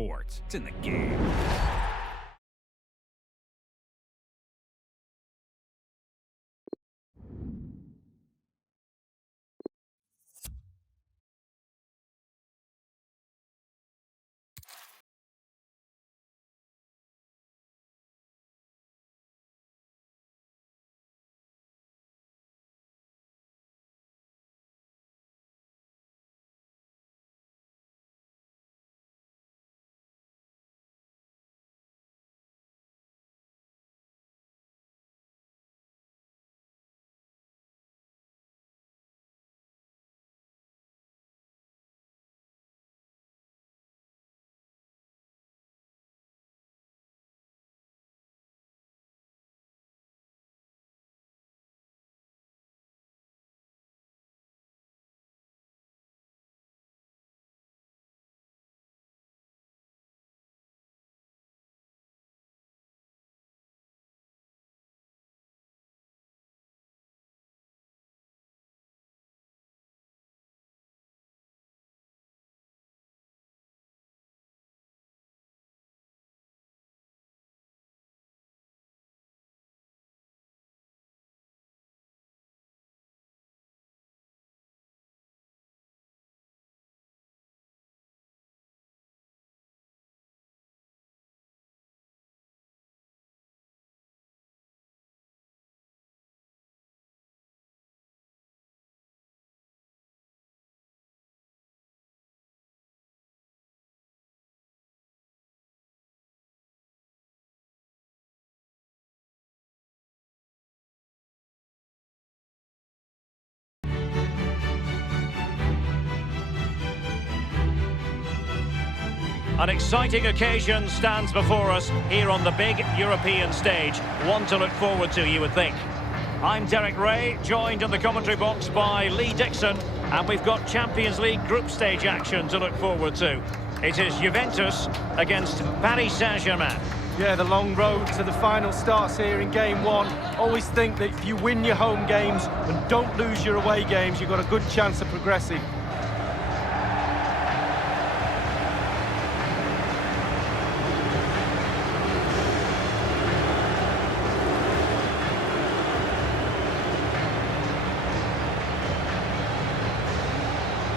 sports. It's in the game. An exciting occasion stands before us here on the big European stage. One to look forward to, you would think. I'm Derek Ray, joined in the commentary box by Lee Dixon, and we've got Champions League group stage action to look forward to. It is Juventus against Paris Saint-Germain. Yeah, the long road to the final starts here in game one. Always think that if you win your home games and don't lose your away games, you've got a good chance of progressing.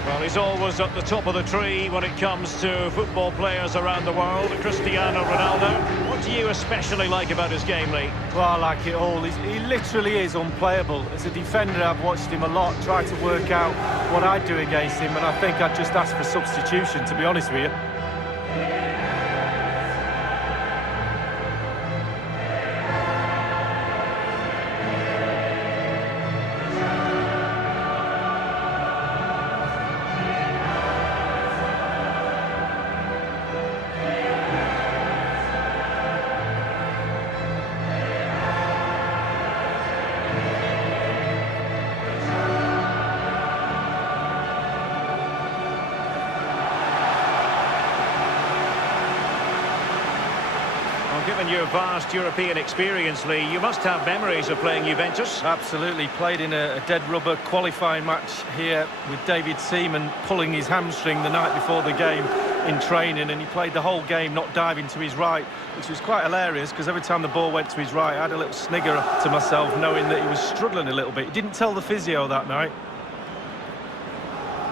Well, he's always at the top of the tree when it comes to football players around the world. Cristiano Ronaldo. What do you especially like about his game, Lee? Well, I like it all. He literally is unplayable. As a defender, I've watched him a lot, tried to work out what I'd do against him, and I think I'd just ask for substitution, to be honest with you. Given your vast European experience, Lee, you must have memories of playing Juventus. Absolutely. Played in a dead rubber qualifying match here with David Seaman pulling his hamstring the night before the game in training, and he played the whole game not diving to his right, which was quite hilarious because every time the ball went to his right, I had a little snigger to myself knowing that he was struggling a little bit. He didn't tell the physio that night.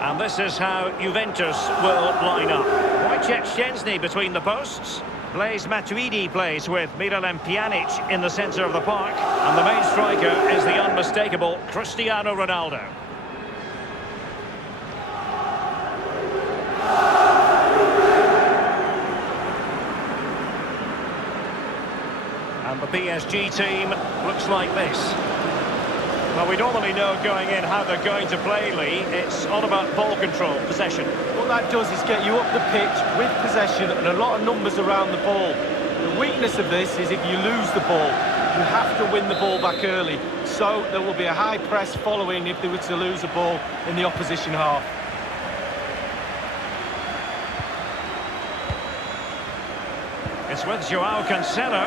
And this is how Juventus will line up. Wojciech Szczęsny between the posts. Blaise Matuidi plays with Miralem Pjanic in the centre of the park. And the main striker is the unmistakable Cristiano Ronaldo. And the PSG team looks like this. Well, we normally know going in how they're going to play, Lee. It's all about ball control, possession. What that does is get you up the pitch with possession and a lot of numbers around the ball. The weakness of this is if you lose the ball, you have to win the ball back early. So there will be a high press following if they were to lose a ball in the opposition half. It's with Joao Cancelo.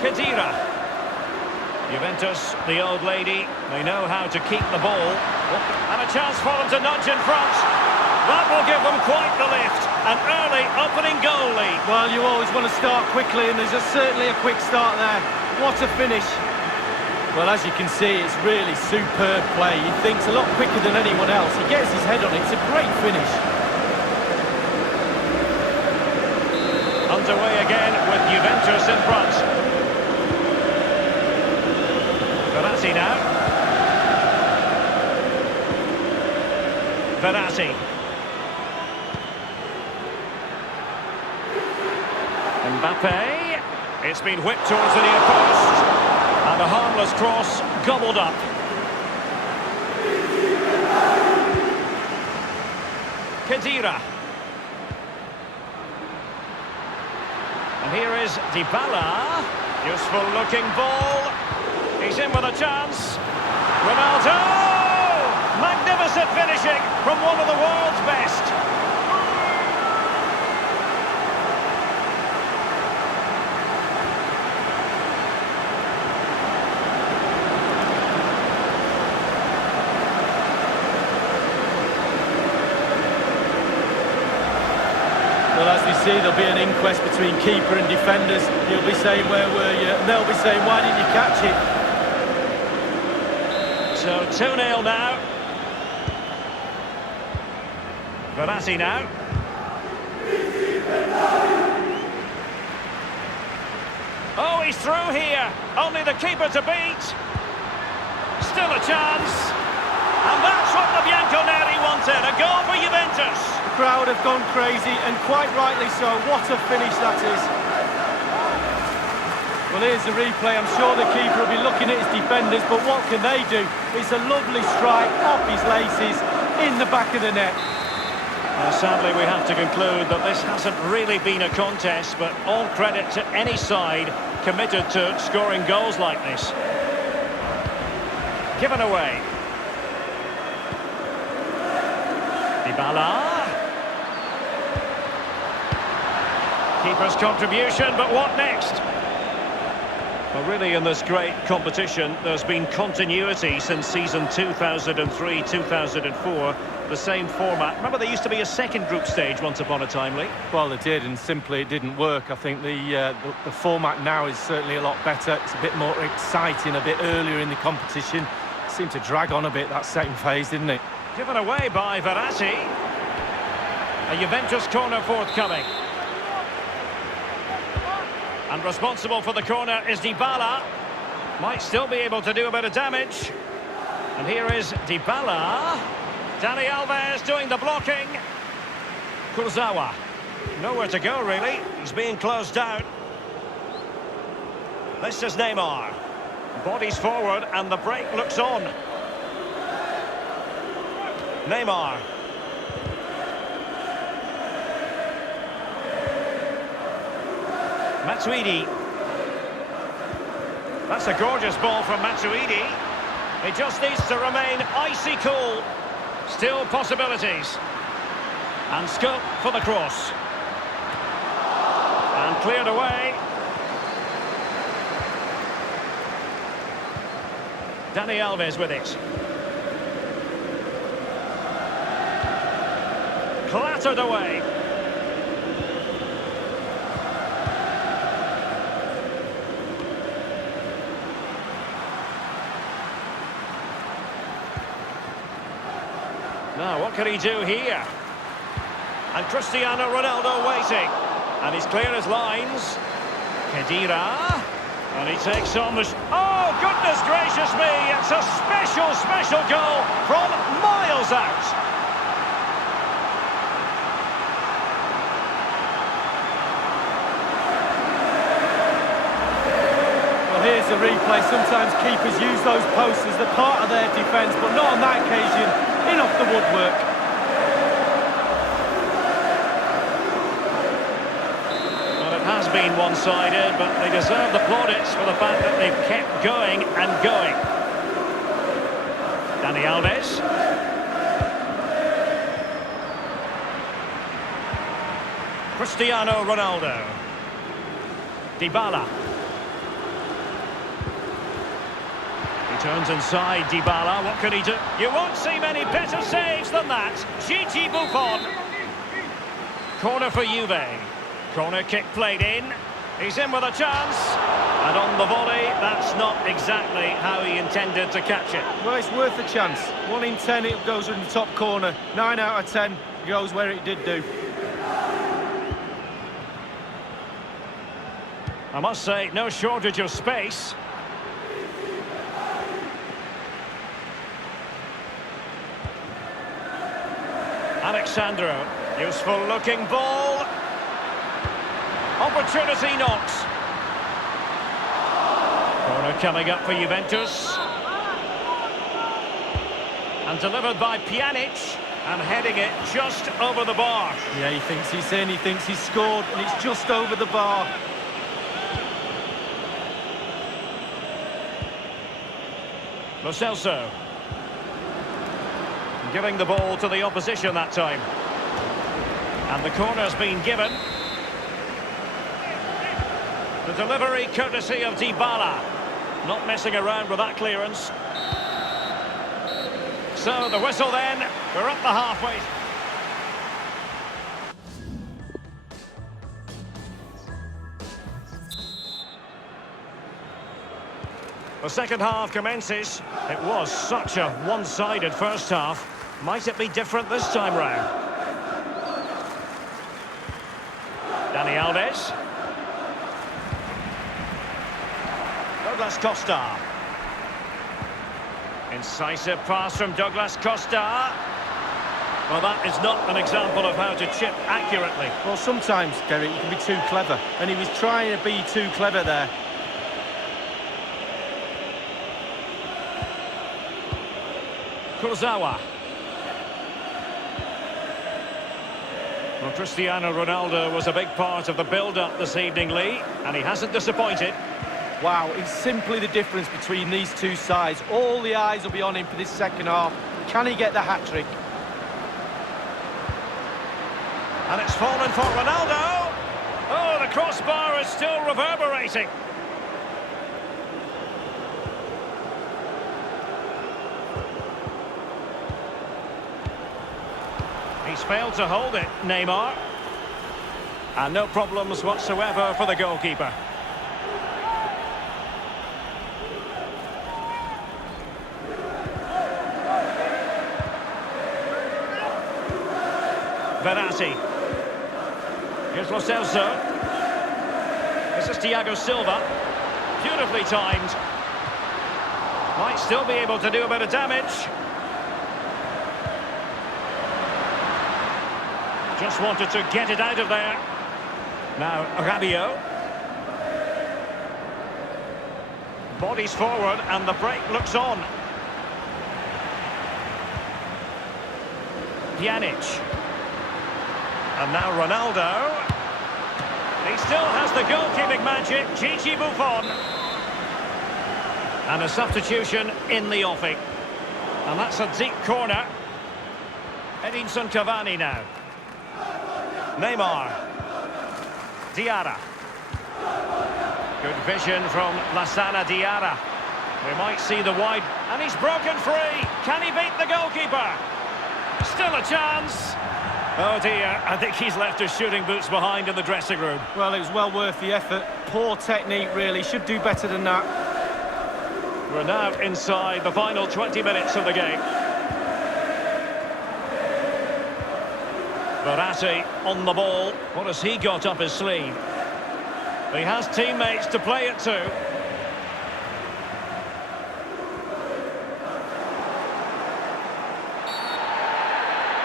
Khedira. Juventus, the old lady, they know how to keep the ball. And a chance for them to nudge in front. That will give them quite the lead. opening goal lead. Well, you always want to start quickly, and there's certainly a quick start there. What a finish. Well, as you can see, it's really superb play. He thinks a lot quicker than anyone else. He gets his head on it. It's a great finish. Underway again with Juventus in front. Verratti now. Verratti. Mbappe. It's been whipped towards the near post. And a harmless cross gobbled up. Khedira. And here is Dybala. Useful looking ball. He's in with a chance. Ronaldo! Magnificent finishing from one of the world's best. Well, as we see, there'll be an inquest between keeper and defenders. He'll be saying, where were you? And they'll be saying, why didn't you catch it? So 2-0 now. Verratti now. Oh, he's through here. Only the keeper to beat. Still a chance. And that's what the Bianconeri wanted. A goal for Juventus. The crowd have gone crazy, and quite rightly so. What a finish that is. Well, here's the replay. I'm sure the keeper will be looking at his defenders, but what can they do? It's a lovely strike off his laces in the back of the net. Sadly, we have to conclude that this hasn't really been a contest, but all credit to any side committed to scoring goals like this. Given away. Dybala. Keeper's contribution, but what next? Well, really, in this great competition, there's been continuity since season 2003-2004. The same format. Remember, there used to be a second group stage once upon a time, Lee? Well, they did, and simply it didn't work. I think the format now is certainly a lot better. It's a bit more exciting, a bit earlier in the competition. It seemed to drag on a bit, that second phase, didn't it? Given away by Verratti. A Juventus corner forthcoming. And responsible for the corner is Dybala. Might still be able to do a bit of damage. And here is Dybala. Dani Alves doing the blocking. Kurzawa. Nowhere to go, really. He's being closed down. This is Neymar. Bodies forward and the break looks on. Neymar. Matuidi. That's a gorgeous ball from Matuidi. He just needs to remain icy cool. Still possibilities. And scope for the cross. And cleared away. Dani Alves with it. Clattered away. Now, what can he do here? And Cristiano Ronaldo waiting. And he's clear as lines. Khedira. And he takes on the... Oh, goodness gracious me! It's a special, special goal from miles out. Well, here's the replay. Sometimes keepers use those posts as the part of their defence, but not on that occasion. In off the woodwork. Well, it has been one-sided, but they deserve the plaudits for the fact that they've kept going and going. Dani Alves. Cristiano Ronaldo. Dybala. He turns inside, Dybala. What can he do? You won't see many better saves than that. Gigi Buffon. Corner for Juve. Corner kick played in. He's in with a chance. And on the volley, that's not exactly how he intended to catch it. Well, it's worth a chance. 1 in 10 it goes in the top corner. 9 out of 10 goes where it did do. I must say, no shortage of space. Alexandro, useful looking ball. Opportunity knocks. Corner coming up for Juventus. And delivered by Pjanic, and heading it just over the bar. Yeah, he thinks he's in, he thinks he's scored, and it's just over the bar. Lo Celso. Giving the ball to the opposition that time. And the corner's been given. The delivery courtesy of Dybala. Not messing around with that clearance. So the whistle then. We're up the halfway. The second half commences. It was such a one-sided first half. Might it be different this time round? Dani Alves. Douglas Costa. Incisive pass from Douglas Costa. Well, that is not an example of how to chip accurately. Well, sometimes, Derek, you can be too clever. And he was trying to be too clever there. Kurzawa. Well, Cristiano Ronaldo was a big part of the build-up this evening, Lee, and he hasn't disappointed. Wow, it's simply the difference between these two sides. All the eyes will be on him for this second half. Can he get the hat-trick? And it's fallen for Ronaldo. Oh, the crossbar is still reverberating. He's failed to hold it, Neymar. And no problems whatsoever for the goalkeeper. Verratti. Here's Lo Celso. This is Thiago Silva. Beautifully timed. Might still be able to do a bit of damage. Just wanted to get it out of there. Now, Rabiot. Bodies forward and the break looks on. Pjanic. And now Ronaldo. He still has the goalkeeping magic, Gigi Buffon. And a substitution in the offing. And that's a deep corner. Edinson Cavani now. Neymar. Diarra. Good vision from Lassana Diarra. We might see the wide... And he's broken free. Can he beat the goalkeeper? Still a chance. Oh dear, I think he's left his shooting boots behind in the dressing room. Well, it was well worth the effort. Poor technique, really. Should do better than that. We're now inside the final 20 minutes of the game. Verratti on the ball. What has he got up his sleeve? He has teammates to play it to.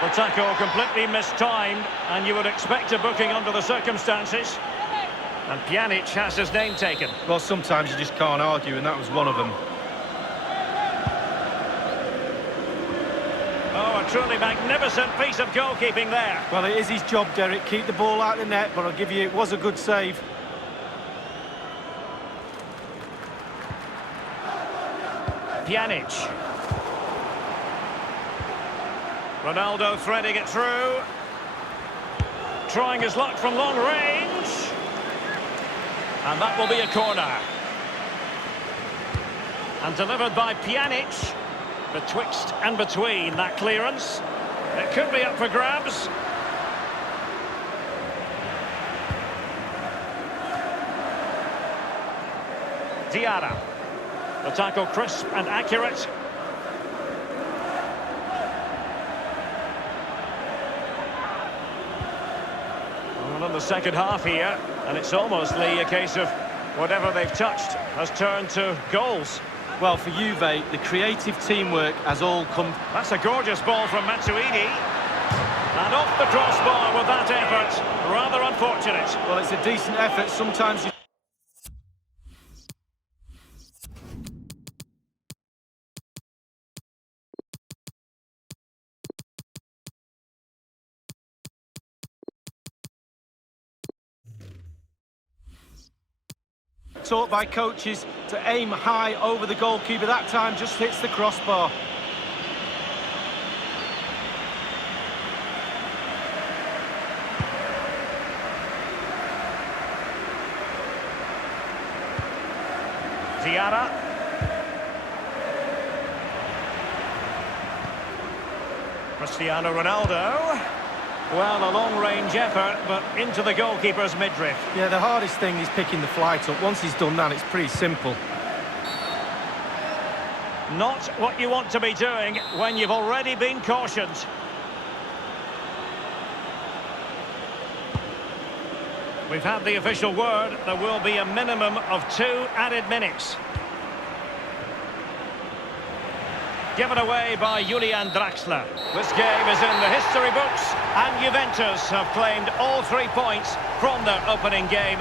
The tackle completely mistimed, and you would expect a booking under the circumstances. And Pjanic has his name taken. Well, sometimes you just can't argue, and that was one of them. Oh, a truly magnificent piece of goalkeeping there. Well, it is his job, Derek. Keep the ball out of the net, but I'll give you, it was a good save. Pjanic. Ronaldo threading it through. Trying his luck from long range. And that will be a corner. And delivered by Pjanic. Betwixt and between that clearance. It could be up for grabs. Diarra. The tackle crisp and accurate. Well, in the second half here, and it's almost, Lee, a case of whatever they've touched has turned to goals. Well, for Juve, the creative teamwork has all come... That's a gorgeous ball from Matuidi. And off the crossbar with that effort. Rather unfortunate. Well, it's a decent effort. Sometimes you... Taught by coaches to aim high over the goalkeeper. That time just hits the crossbar. Diarra. Cristiano Ronaldo. Well, a long-range effort, but into the goalkeeper's midriff. Yeah, the hardest thing is picking the flight up. Once he's done that, it's pretty simple. Not what you want to be doing when you've already been cautioned. We've had the official word. There will be a minimum of 2 added minutes. Given away by Julian Draxler. This game is in the history books, and Juventus have claimed all 3 points from their opening game.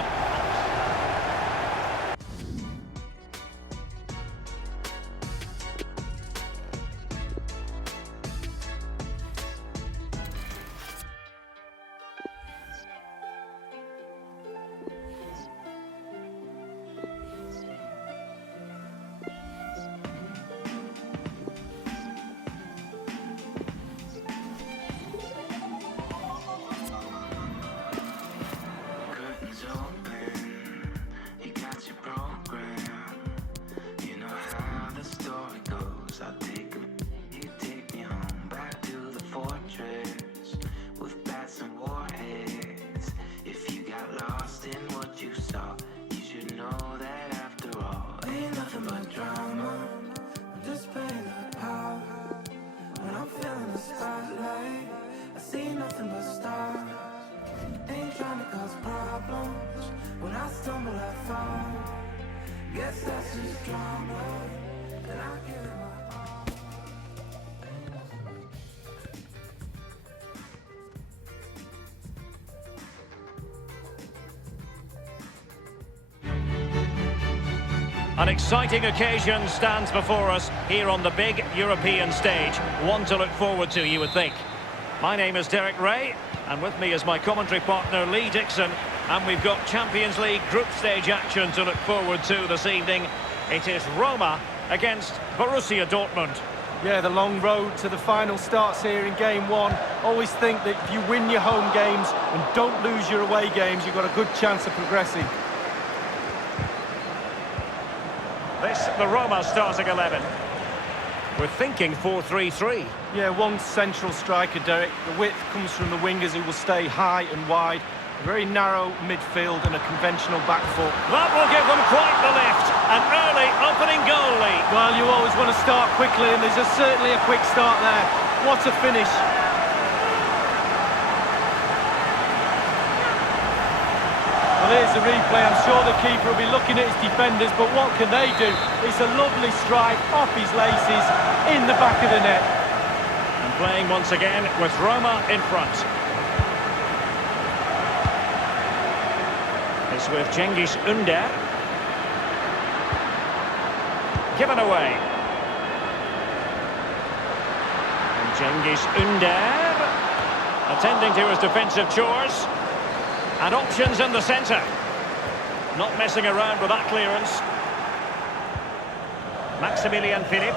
When I stumble, I fall. Guess that's just drama, and I give it my all. An exciting occasion stands before us here on the big European stage. One to look forward to, you would think. My name is Derek Ray, and with me is my commentary partner Lee Dixon. And we've got Champions League group stage action to look forward to this evening. It is Roma against Borussia Dortmund. Yeah, the long road to the final starts here in game one. Always think that if you win your home games and don't lose your away games, you've got a good chance of progressing. This, the Roma starting 11. We're thinking 4-3-3. Yeah, one central striker, Derek. The width comes from the wingers who will stay high and wide. A very narrow midfield and a conventional back foot. That will give them quite the lift. An early opening goal lead. Well, you always want to start quickly, and there's certainly a quick start there. What a finish. Well, here's the replay. I'm sure the keeper will be looking at his defenders, but what can they do? It's a lovely strike off his laces in the back of the net. And playing once again with Roma in front. It's with Cengiz Ünder. Given away. And Cengiz Ünder attending to his defensive chores. And options in the centre. Not messing around with that clearance. Maximilian Philipp.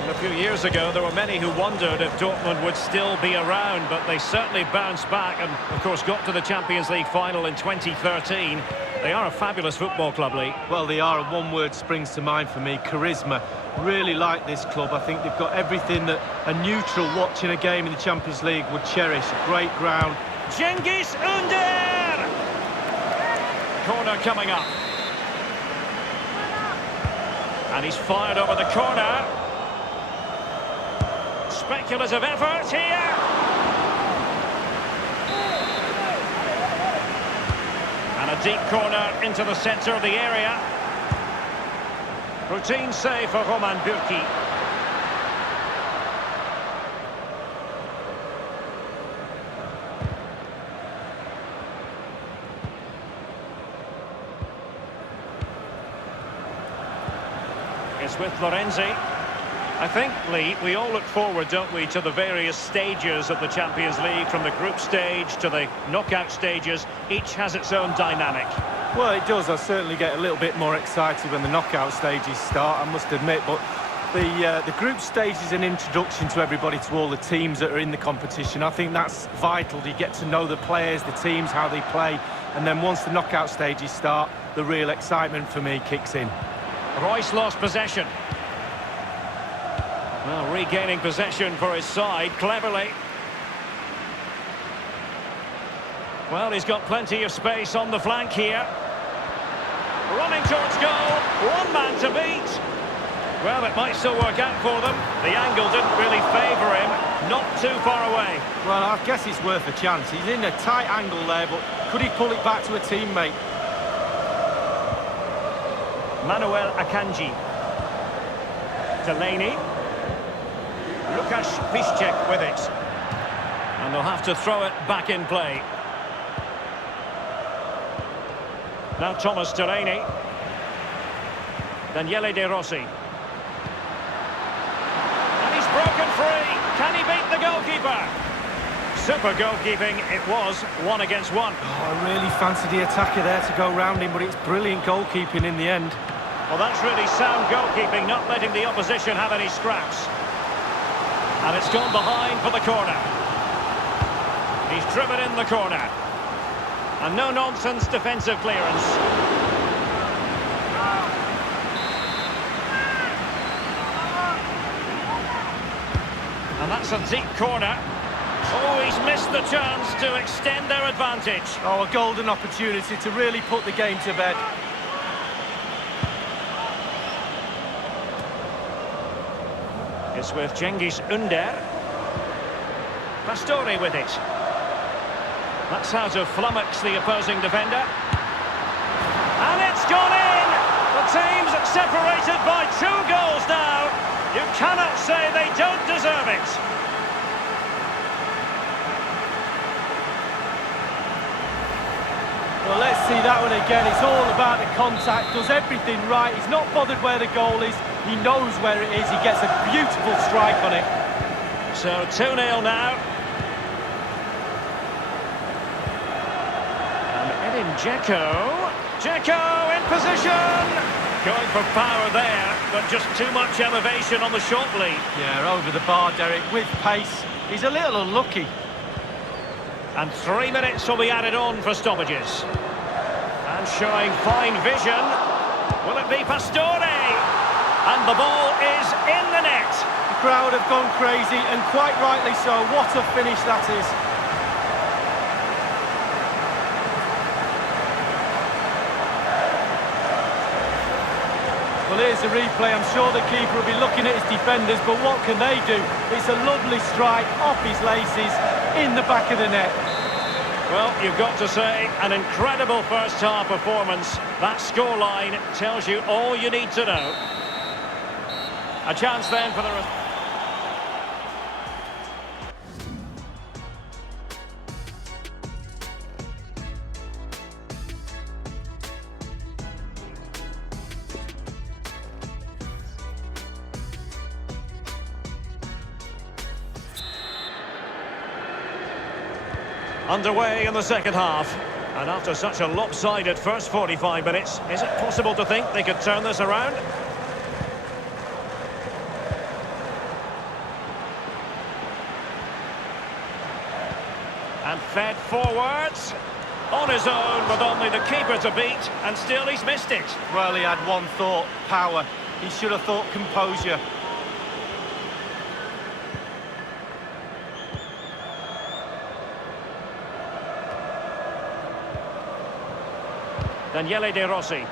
And a few years ago, there were many who wondered if Dortmund would still be around, but they certainly bounced back and, of course, got to the Champions League final in 2013. They are a fabulous football club, Lee. Well, they are, and one word springs to mind for me, charisma. Really like this club. I think they've got everything that a neutral watching a game in the Champions League would cherish. A great ground. Cengiz Ünder! Corner coming up. And he's fired over the corner. Speculative effort here. And a deep corner into the centre of the area. Routine save for Roman Bürki. It's with Lorenzi. I think, Lee, we all look forward, don't we, to the various stages of the Champions League, from the group stage to the knockout stages. Each has its own dynamic. Well, it does. I certainly get a little bit more excited when the knockout stages start, I must admit. But the group stage is an introduction to everybody, to all the teams that are in the competition. I think that's vital. You get to know the players, the teams, how they play. And then once the knockout stages start, the real excitement for me kicks in. Royce lost possession. Well, regaining possession for his side, cleverly. Well, he's got plenty of space on the flank here. Running towards goal, one man to beat. Well, it might still work out for them. The angle didn't really favour him, not too far away. Well, I guess it's worth a chance. He's in a tight angle there, but could he pull it back to a teammate? Manuel Akanji. Delaney. Lukasz Piszczek with it. And they'll have to throw it back in play. Now Thomas Delaney. Daniele De Rossi. And he's broken free. Can he beat the goalkeeper? Super goalkeeping it was, 1 against 1. Oh, I really fancied the attacker there to go round him, but it's brilliant goalkeeping in the end. Well, that's really sound goalkeeping, not letting the opposition have any scraps. And it's gone behind for the corner. He's driven in the corner. And no-nonsense defensive clearance. And that's a deep corner. Oh, he's missed the chance to extend their advantage. Oh, a golden opportunity to really put the game to bed. It's with Cengiz Ünder. Pastore with it. That's how to flummox the opposing defender. And it's gone in! The team's separated by 2 goals now. You cannot say they don't deserve it. Well, let's see that one again. It's all about the contact, does everything right. He's not bothered where the goal is. He knows where it is. He gets a beautiful strike on it. So 2-0 now. And Edin Dzeko. Dzeko in position. Going for power there, but just too much elevation on the short lead. Yeah, over the bar, Derek, with pace. He's a little unlucky. And 3 minutes will be added on for stoppages. And showing fine vision. Will it be Pastore? And the ball is in the net. The crowd have gone crazy, and quite rightly so. What a finish that is. Well, here's the replay. I'm sure the keeper will be looking at his defenders, but what can they do? It's a lovely strike off his laces in the back of the net. Well, you've got to say, an incredible first-half performance. That scoreline tells you all you need to know. A chance then for the... Underway in the second half. And after such a lopsided first 45 minutes, is it possible to think they could turn this around? And fed forwards. On his own with only the keeper to beat, and still he's missed it. Well, he had one thought, power. He should have thought composure. Daniele De Rossi.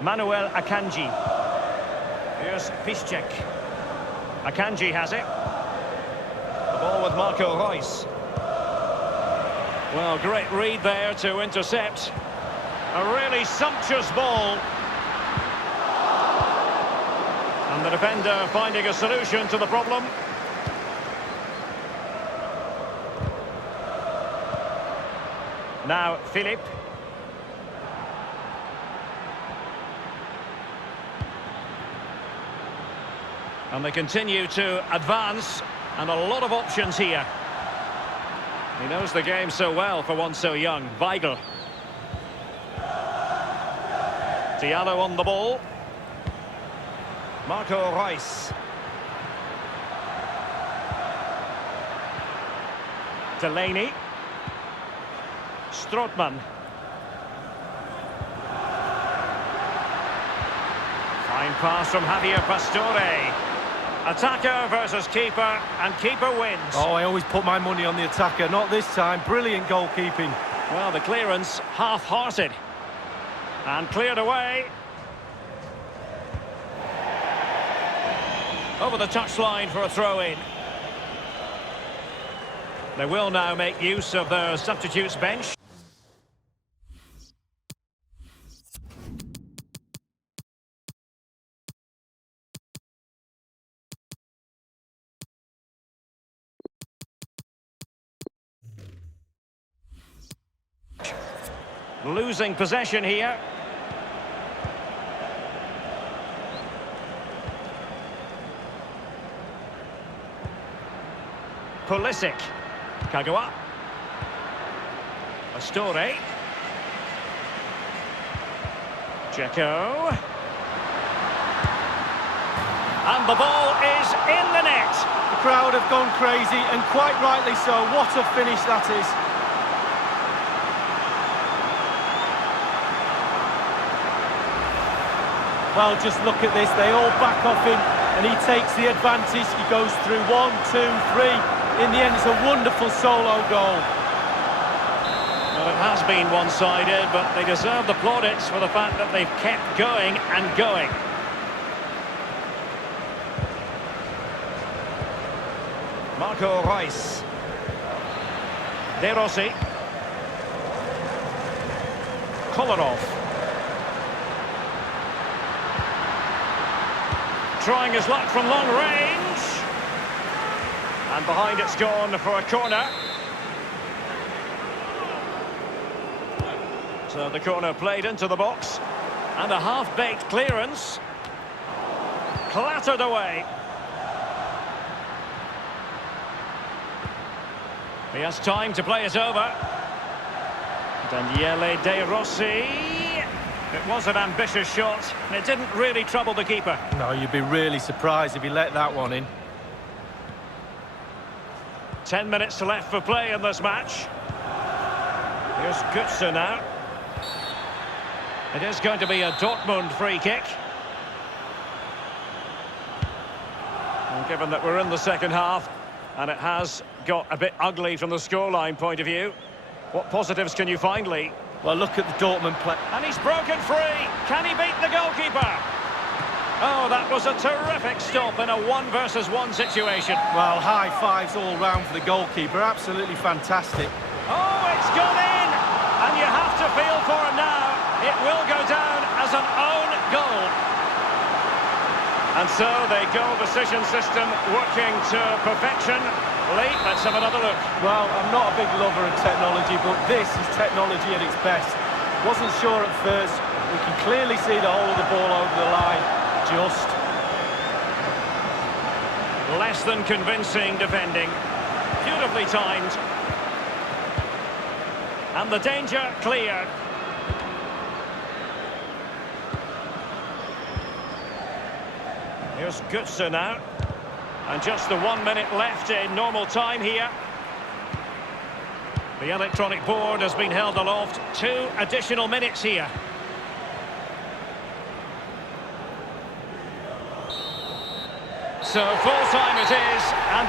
Manuel Akanji. Here's Piszczek. Akanji has it. The ball with Marco Reus. Well, great read there to intercept. A really sumptuous ball. And the defender finding a solution to the problem. Now, Philip. And they continue to advance, and a lot of options here. He knows the game so well for one so young. Weigl. Diallo on the ball. Marco Reus. Delaney. Strootman. Fine pass from Javier Pastore. Attacker versus keeper, and keeper wins. Oh, I always put my money on the attacker. Not this time. Brilliant goalkeeping. Well, the clearance half-hearted. And cleared away. Over the touchline for a throw-in. They will now make use of their substitutes bench. Losing possession here. Pulisic. Kagawa. Pastore. Dzeko. And the ball is in the net. The crowd have gone crazy, and quite rightly so. What a finish that is. Well, just look at this. They all back off him, and he takes the advantage. He goes through 1, 2, 3. In the end, it's a wonderful solo goal. Well, it has been one-sided, but they deserve the plaudits for the fact that they've kept going and going. Marco Reus. De Rossi. Kolarov. Trying his luck from long range. And behind it's gone for a corner. So the corner played into the box. And a half-baked clearance. Clattered away. He has time to play it over. Daniele De Rossi. It was an ambitious shot, and it didn't really trouble the keeper. No, you'd be really surprised if he let that one in. 10 minutes left for play in this match. Here's Götze now. It is going to be a Dortmund free kick. And given that we're in the second half, and it has got a bit ugly from the scoreline point of view, what positives can you find, Lee? Well, look at the Dortmund play. And he's broken free. Can he beat the goalkeeper? Oh, that was a terrific stop in a 1-versus-1 situation. Well, high fives all round for the goalkeeper. Absolutely fantastic. Oh, it's gone in! And you have to feel for him now. It will go down as an own goal. And so the goal decision system working to perfection. Lee, let's have another look. Well, I'm not a big lover of technology, but this is technology at its best. Wasn't sure at first. We can clearly see the whole of the ball over the line. Just. Less than convincing defending. Beautifully timed. And the danger cleared. Here's Götze now. And just the 1 minute left in normal time here. The electronic board has been held aloft. 2 additional minutes here. So full time it is, and